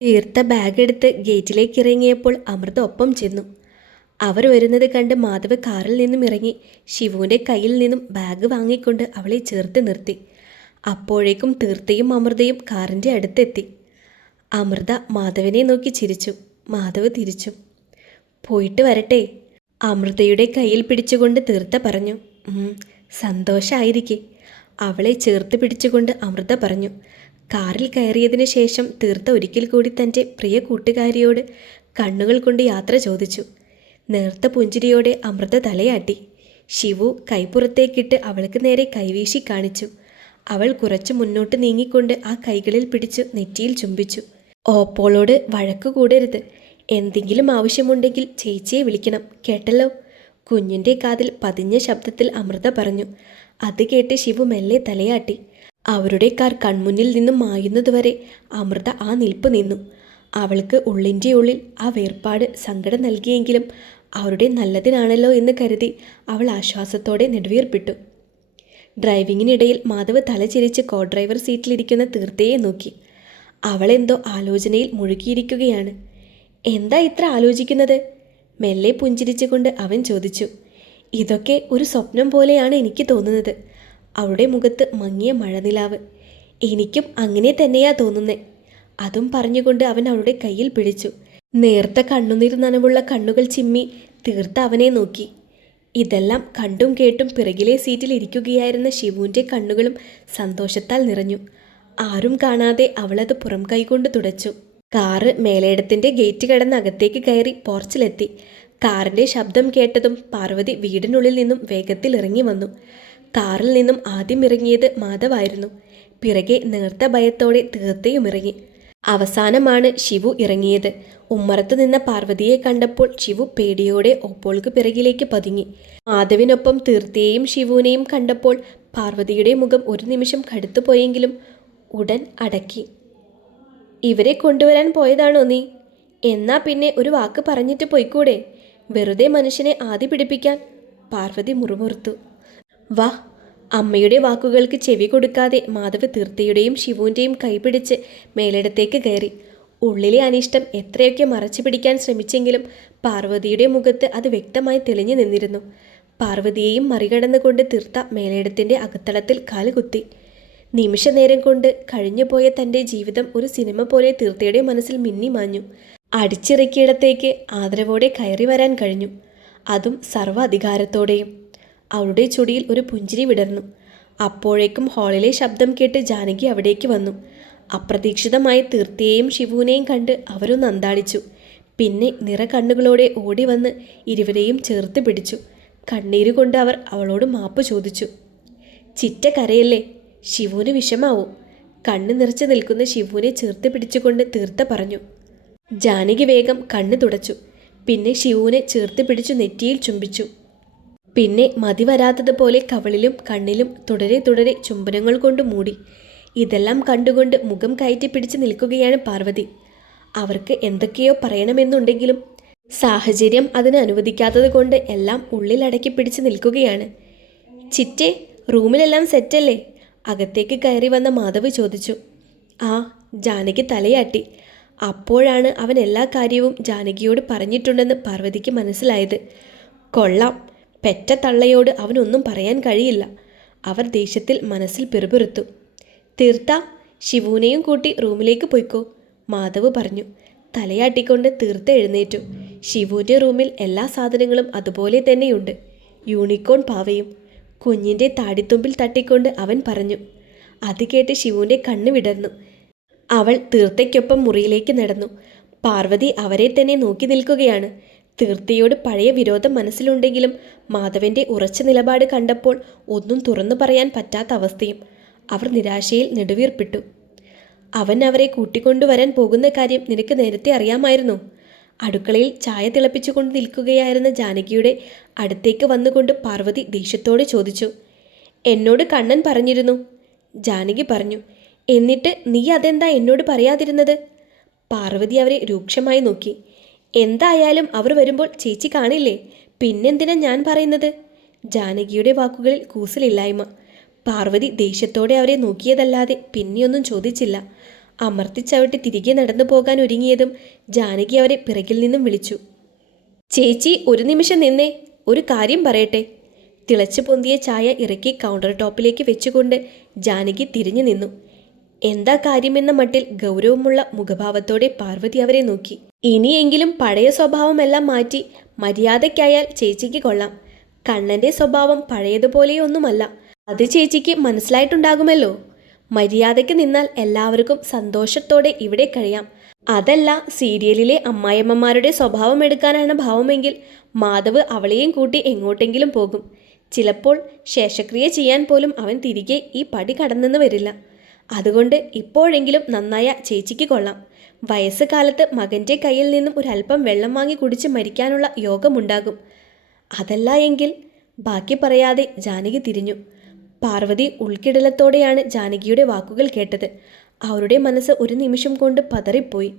തീർത്ത ബാഗെടുത്ത് ഗേറ്റിലേക്ക് ഇറങ്ങിയപ്പോൾ അമൃത ഒപ്പം ചെന്നു. അവർ വരുന്നത് കണ്ട് മാധവ് കാറിൽ നിന്നും ഇറങ്ങി ശിവുവിൻ്റെ കയ്യിൽ നിന്നും ബാഗ് വാങ്ങിക്കൊണ്ട് അവളെ ചേർത്ത് നിർത്തി. അപ്പോഴേക്കും തീർത്തയും അമൃതയും കാറിൻ്റെ അടുത്തെത്തി. അമൃത മാധവിനെ നോക്കി ചിരിച്ചു. മാധവ് തിരിച്ചു. പോയിട്ട് വരട്ടെ. അമൃതയുടെ കയ്യിൽ പിടിച്ചുകൊണ്ട് തീർത്ത പറഞ്ഞു. സന്തോഷമായിരിക്കെ. അവളെ ചേർത്ത് പിടിച്ചുകൊണ്ട് അമൃത പറഞ്ഞു. കാറിൽ കയറിയതിനു ശേഷം തീർത്ത ഒരിക്കൽ കൂടി തൻ്റെ പ്രിയ കൂട്ടുകാരിയോട് കണ്ണുകൾ കൊണ്ട് യാത്ര ചോദിച്ചു. നേർത്ത പുഞ്ചിരിയോടെ അമൃത തലയാട്ടി. ശിവു കൈപ്പുറത്തേക്കിട്ട് അവൾക്ക് നേരെ കൈവീശി കാണിച്ചു. അവൾ കുറച്ചു മുന്നോട്ട് നീങ്ങിക്കൊണ്ട് ആ കൈകളിൽ പിടിച്ചു നെറ്റിയിൽ ചുംബിച്ചു. ഓപ്പോളോട് വഴക്കു കൂടരുത്. എന്തെങ്കിലും ആവശ്യമുണ്ടെങ്കിൽ ചേച്ചിയെ വിളിക്കണം, കേട്ടല്ലോ. കുഞ്ഞിൻ്റെ കാതിൽ പതിഞ്ഞ ശബ്ദത്തിൽ അമൃത പറഞ്ഞു. അത് കേട്ട് ശിവു മെല്ലെ തലയാട്ടി. അവരുടെ കാർ കൺമുന്നിൽ നിന്നും മായുന്നതുവരെ അമൃത ആ നിൽപ്പ് നിന്നു. അവൾക്ക് ഉള്ളിൻ്റെ ഉള്ളിൽ ആ വേർപാട് സങ്കടം നൽകിയെങ്കിലും അവരുടെ നല്ലതിനാണല്ലോ എന്ന് കരുതി അവൾ ആശ്വാസത്തോടെ നെടുവീർപ്പിട്ടു. ഡ്രൈവിങ്ങിനിടയിൽ മാധവ് തലചിരിച്ച് കോ ഡ്രൈവർ സീറ്റിലിരിക്കുന്ന തീർത്തയെ നോക്കി. അവളെന്തോ ആലോചനയിൽ മുഴുകിയിരിക്കുകയാണ്. എന്താ ഇത്ര ആലോചിക്കുന്നത്? മെല്ലെ പുഞ്ചിരിച്ചുകൊണ്ട് അവൻ ചോദിച്ചു. ഇതൊക്കെ ഒരു സ്വപ്നം പോലെയാണ് എനിക്ക് തോന്നുന്നത്. അവളുടെ മുഖത്ത് മങ്ങിയ മഴനിലാവ്. എനിക്കും അങ്ങനെ തന്നെയാ തോന്നുന്നേ. അതും പറഞ്ഞുകൊണ്ട് അവൻ അവളുടെ കയ്യിൽ പിടിച്ചു. നേർത്ത കണ്ണുനീർ നനവുള്ള കണ്ണുകൾ ചിമ്മി തീർത്ത അവനെ നോക്കി. ഇതെല്ലാം കണ്ടും കേട്ടും പിറകിലെ സീറ്റിൽ ഇരിക്കുകയായിരുന്ന ശിവുവിൻ്റെ കണ്ണുകളും സന്തോഷത്താൽ നിറഞ്ഞു. ആരും കാണാതെ അവളത് പുറം കൈകൊണ്ട് തുടച്ചു. കാറ് മേലേടത്തിൻ്റെ ഗേറ്റ് കടന്ന് അകത്തേക്ക് കയറി പോർച്ചിലെത്തി. കാറിൻ്റെ ശബ്ദം കേട്ടതും പാർവതി വീടിനുള്ളിൽ നിന്നും വേഗത്തിൽ ഇറങ്ങി വന്നു. കാറിൽ നിന്നും ആദ്യം ഇറങ്ങിയത് മാധവായിരുന്നു. പിറകെ നേർത്ത ഭയത്തോടെ തീർത്തയും ഇറങ്ങി. അവസാനമാണ് ശിവു ഇറങ്ങിയത്. ഉമ്മറത്ത് നിന്ന പാർവതിയെ കണ്ടപ്പോൾ ശിവു പേടിയോടെ ഓപ്പോൾക്ക് പിറകിലേക്ക് പതുങ്ങി. മാധവിനൊപ്പം തീർത്തയെയും ശിവുവിനെയും കണ്ടപ്പോൾ പാർവതിയുടെ മുഖം ഒരു നിമിഷം കടുത്തുപോയെങ്കിലും ഉടൻ അടക്കി. ഇവരെ കൊണ്ടുവരാൻ പോയതാണോ നീ? എന്നാ പിന്നെ ഒരു വാക്ക് പറഞ്ഞിട്ട് പോയിക്കൂടെ? വെറുതെ മനുഷ്യനെ ആദി പിടിപ്പിക്കാൻ. പാർവതി മുറുമുറുത്തു. വാ. അമ്മയുടെ വാക്കുകൾക്ക് ചെവി കൊടുക്കാതെ മാധവ് തീർത്തയുടെയും ശിവുവിൻ്റെയും കൈപിടിച്ച് മേലിടത്തേക്ക് കയറി. ഉള്ളിലെ അനിഷ്ടം എത്രയൊക്കെ മറച്ചു പിടിക്കാൻ ശ്രമിച്ചെങ്കിലും പാർവതിയുടെ മുഖത്ത് അത് വ്യക്തമായി തെളിഞ്ഞു നിന്നിരുന്നു. പാർവതിയെയും മറികടന്നുകൊണ്ട് തീർത്ത മേലിടത്തിൻ്റെ അകത്തളത്തിൽ കാലുകുത്തി. നിമിഷനേരം കൊണ്ട് കഴിഞ്ഞുപോയ തൻ്റെ ജീവിതം ഒരു സിനിമ പോലെ തീർത്തയുടെ മനസ്സിൽ മിന്നിമാഞ്ഞു. അടിച്ചിറക്കിയിടത്തേക്ക് ആദരവോടെ കയറി വരാൻ കഴിഞ്ഞു. അതും സർവ്വ അധികാരത്തോടെയും. അവളുടെ ചുടിയിൽ ഒരു പുഞ്ചിരി വിടർന്നു. അപ്പോഴേക്കും ഹാളിലെ ശബ്ദം കേട്ട് ജാനകി അവിടേക്ക് വന്നു. അപ്രതീക്ഷിതമായി തീർത്തയെയും ശിവുവിനെയും കണ്ട് അവരൊന്ന് അന്താളിച്ചു. പിന്നെ നിറകണ്ണുകളോടെ ഓടി വന്ന് ഇരുവരെയും ചേർത്ത് പിടിച്ചു. കണ്ണീരുകൊണ്ട് അവർ അവളോട് മാപ്പ് ചോദിച്ചു. ചിറ്റ കരയല്ലേ, ശിവുവിന് വിഷമാവും. കണ്ണ് നിറച്ച് നിൽക്കുന്ന ശിവുവിനെ ചേർത്ത് പിടിച്ചുകൊണ്ട് തീർത്ത പറഞ്ഞു. ജാനകി വേഗം കണ്ണ് തുടച്ചു. പിന്നെ ശിവുവിനെ ചേർത്ത് പിടിച്ചു നെറ്റിയിൽ ചുംബിച്ചു. പിന്നെ മതി വരാത്തതുപോലെ കവളിലും കണ്ണിലും തുടരെ തുടരെ ചുംബനങ്ങൾ കൊണ്ട് മൂടി. ഇതെല്ലാം കണ്ടുകൊണ്ട് മുഖം കയറ്റി പിടിച്ച് നിൽക്കുകയാണ് പാർവതി. അവർക്ക് എന്തൊക്കെയോ പറയണമെന്നുണ്ടെങ്കിലും സാഹചര്യം അതിന് അനുവദിക്കാത്തത് കൊണ്ട് എല്ലാം ഉള്ളിലടക്കി പിടിച്ച് നിൽക്കുകയാണ്. ചിറ്റേ, റൂമിലെല്ലാം സെറ്റല്ലേ? അകത്തേക്ക് കയറി വന്ന മാധവ് ചോദിച്ചു. ആ, ജാനകി തലയാട്ടി. അപ്പോഴാണ് അവൻ എല്ലാ കാര്യവും ജാനകിയോട് പറഞ്ഞിട്ടുണ്ടെന്ന് പാർവതിക്ക് മനസ്സിലായത്. കൊള്ളാം, പെറ്റ തള്ളയോട് അവനൊന്നും പറയാൻ കഴിയില്ല. അവർ ദേഷ്യത്തിൽ മനസ്സിൽ പിറുപിറുത്തു. തീർത്ത, ശിവുവിനെയും കൂട്ടി റൂമിലേക്ക് പോയിക്കോ, മാധവ് പറഞ്ഞു. തലയാട്ടിക്കൊണ്ട് തീർത്ത എഴുന്നേറ്റു. ശിവുവിൻ്റെ റൂമിൽ എല്ലാ സാധനങ്ങളും അതുപോലെ തന്നെയുണ്ട്. യൂണിക്കോൺ പാവയും. കുഞ്ഞിൻ്റെ താടിത്തുമ്പിൽ തട്ടിക്കൊണ്ട് അവൻ പറഞ്ഞു. അത് കേട്ട് ശിവുവിൻ്റെ കണ്ണ് വിടർന്നു. അവൾ തീർത്തയ്ക്കൊപ്പം മുറിയിലേക്ക് നടന്നു. പാർവതി അവരെ തന്നെ നോക്കി നിൽക്കുകയാണ്. തീർത്തയോട് പഴയ വിരോധം മനസ്സിലുണ്ടെങ്കിലും മാധവൻ്റെ ഉറച്ച നിലപാട് കണ്ടപ്പോൾ ഒന്നും തുറന്നു പറയാൻ പറ്റാത്ത അവസ്ഥയും. അവർ നിരാശയിൽ നെടുവീർപ്പിട്ടു. അവൻ അവരെ കൂട്ടിക്കൊണ്ടുവരാൻ പോകുന്ന കാര്യം നിനക്ക് നേരത്തെ അറിയാമായിരുന്നു? അടുക്കളയിൽ ചായ തിളപ്പിച്ചുകൊണ്ട് നിൽക്കുകയായിരുന്ന ജാനകിയുടെ അടുത്തേക്ക് വന്നുകൊണ്ട് പാർവതി ദേഷ്യത്തോടെ ചോദിച്ചു. എന്നോട് കണ്ണൻ പറഞ്ഞിരുന്നു, ജാനകി പറഞ്ഞു. എന്നിട്ട് നീ അതെന്താ എന്നോട് പറയാതിരുന്നത്? പാർവതി അവരെ രൂക്ഷമായി നോക്കി. എന്തായാലും അവർ വരുമ്പോൾ ചേച്ചി കാണില്ലേ, പിന്നെന്തിനാ ഞാൻ പറയുന്നത്? ജാനകിയുടെ വാക്കുകളിൽ കൂസലില്ലായ്മ. പാർവതി ദേഷ്യത്തോടെ അവരെ നോക്കിയതല്ലാതെ പിന്നെയൊന്നും ചോദിച്ചില്ല. അമർത്തിച്ചവിട്ടി തിരികെ നടന്നു പോകാൻ ഒരുങ്ങിയതും ജാനകി അവരെ പിറകിൽ നിന്നും വിളിച്ചു. ചേച്ചി, ഒരു നിമിഷം നിന്നേ, ഒരു കാര്യം പറയട്ടെ. തിളച്ചു പൊന്തിയ ചായ ഇറക്കി കൗണ്ടർ ടോപ്പിലേക്ക് വെച്ചുകൊണ്ട് ജാനകി തിരിഞ്ഞു നിന്നു. എന്താ കാര്യമെന്ന മട്ടിൽ ഗൗരവമുള്ള മുഖഭാവത്തോടെ പാർവതി അവരെ നോക്കി. ഇനിയെങ്കിലും പഴയ സ്വഭാവമെല്ലാം മാറ്റി മര്യാദയ്ക്കായാൽ ചേച്ചിക്ക് കൊള്ളാം. കണ്ണൻ്റെ സ്വഭാവം പഴയതുപോലെയൊന്നുമല്ല. അത് ചേച്ചിക്ക് മനസ്സിലായിട്ടുണ്ടാകുമല്ലോ. മര്യാദയ്ക്ക് നിന്നാൽ എല്ലാവർക്കും സന്തോഷത്തോടെ ഇവിടെ കഴിയാം. അതല്ല, സീരിയലിലെ അമ്മായിയമ്മമാരുടെ സ്വഭാവം എടുക്കാനാണ് ഭാവമെങ്കിൽ മാധവ് അവളെയും കൂട്ടി എങ്ങോട്ടെങ്കിലും പോകും. ചിലപ്പോൾ ശേഷക്രിയ ചെയ്യാൻ പോലും അവൻ തിരികെ ഈ പടി കടന്നെന്ന് വരില്ല. അതുകൊണ്ട് ഇപ്പോഴെങ്കിലും നന്നായ ചേച്ചിക്ക് കൊള്ളാം. വയസ്സുകാലത്ത് മകൻ്റെ കയ്യിൽ നിന്നും ഒരല്പം വെള്ളം വാങ്ങി കുടിച്ച് മരിക്കാനുള്ള യോഗമുണ്ടാകും. അതല്ല എങ്കിൽ... ബാക്കി പറയാതെ ജാനകി തിരിഞ്ഞു. പാർവതി ഉൾക്കിടലത്തോടെയാണ് ജാനകിയുടെ വാക്കുകൾ കേട്ടത്. അവരുടെ മനസ്സ് ഒരു നിമിഷം കൊണ്ട് പതറിപ്പോയി.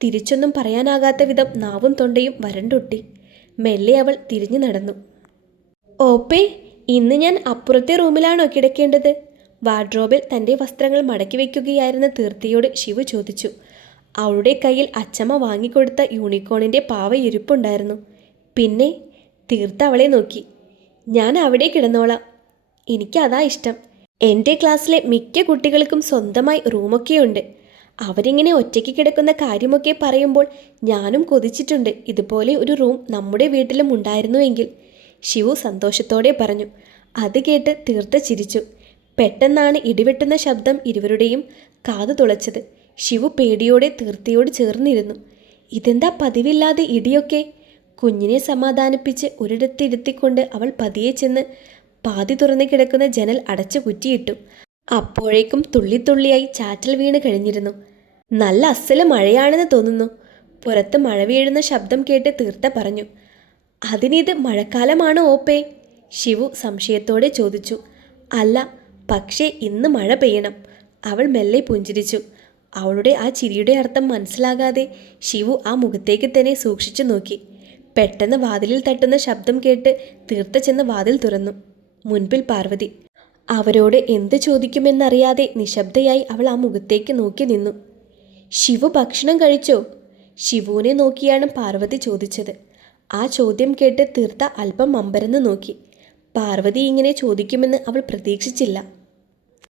തിരിച്ചൊന്നും പറയാനാകാത്ത വിധം നാവും തൊണ്ടയും വരണ്ടൊട്ടി. മെല്ലെ അവൾ തിരിഞ്ഞു നടന്നു. ഓപ്പേ, ഇന്ന് ഞാൻ അപ്പുറത്തെ റൂമിലാണോ കിടക്കേണ്ടത്? വാർഡ്രോബിൽ തൻ്റെ വസ്ത്രങ്ങൾ മടക്കി വയ്ക്കുകയായിരുന്ന തീർത്ഥയോട് ശിവു ചോദിച്ചു. അവളുടെ കയ്യിൽ അച്ചമ്മ വാങ്ങിക്കൊടുത്ത യൂണിക്കോണിൻ്റെ പാവ ഇരിപ്പുണ്ടായിരുന്നു. പിന്നെ തീർത്ത അവളെ നോക്കി. ഞാൻ അവിടെ കിടന്നോളാം. എനിക്കതാ ഇഷ്ടം. എൻ്റെ ക്ലാസ്സിലെ മിക്ക കുട്ടികൾക്കും സ്വന്തമായി റൂമൊക്കെയുണ്ട്. അവരിങ്ങനെ ഒറ്റയ്ക്ക് കിടക്കുന്ന കാര്യമൊക്കെ പറയുമ്പോൾ ഞാനും കൊതിച്ചിട്ടുണ്ട് ഇതുപോലെ ഒരു റൂം നമ്മുടെ വീട്ടിലും ഉണ്ടായിരുന്നുവെങ്കിൽ. ശിവു സന്തോഷത്തോടെ പറഞ്ഞു. അത് കേട്ട് തീർത്ത ചിരിച്ചു. പെട്ടെന്നാണ് ഇടിവെട്ടുന്ന ശബ്ദം ഇരുവരുടെയും കാതു തുളച്ചത്. ശിവു പേടിയോടെ തീർത്തയോട് ചേർന്നിരുന്നു. ഇതെന്താ പതിവില്ലാതെ ഇടിയൊക്കെ? കുഞ്ഞിനെ സമാധാനിപ്പിച്ച് ഒരിടത്തിരുത്തിക്കൊണ്ട് അവൾ പതിയെ ചെന്ന് പാതി തുറന്നു കിടക്കുന്ന ജനൽ അടച്ചു കുറ്റിയിട്ടു. അപ്പോഴേക്കും തുള്ളിത്തുള്ളിയായി ചാറ്റൽ വീണ് കഴിഞ്ഞിരുന്നു. നല്ല അസ്സല് മഴയാണെന്ന് തോന്നുന്നു. പുറത്ത് മഴ വീഴുന്ന ശബ്ദം കേട്ട് തീർത്ത പറഞ്ഞു. അതിനിത് മഴക്കാലമാണോ ഓപ്പേ? ശിവു സംശയത്തോടെ ചോദിച്ചു. അല്ല, പക്ഷേ ഇന്ന് മഴ പെയ്യണം. അവൾ മെല്ലെ പുഞ്ചിരിച്ചു. അവളുടെ ആ ചിരിയുടെ അർത്ഥം മനസ്സിലാകാതെ ശിവു ആ മുഖത്തേക്ക് തന്നെ സൂക്ഷിച്ചു നോക്കി. പെട്ടെന്ന് വാതിലിൽ തട്ടുന്ന ശബ്ദം കേട്ട് തീർത്ത ചെന്ന് വാതിൽ തുറന്നു. മുൻപിൽ പാർവതി. അവരോട് എന്ത് ചോദിക്കുമെന്നറിയാതെ നിശബ്ദയായി അവൾ ആ മുഖത്തേക്ക് നോക്കി നിന്നു. ശിവു ഭക്ഷണം കഴിച്ചോ? ശിവുവിനെ നോക്കിയാണ് പാർവതി ചോദിച്ചത്. ആ ചോദ്യം കേട്ട് തീർത്ത അല്പം അമ്പരന്ന് നോക്കി. പാർവതി ഇങ്ങനെ ചോദിക്കുമെന്ന് അവൾ പ്രതീക്ഷിച്ചില്ല.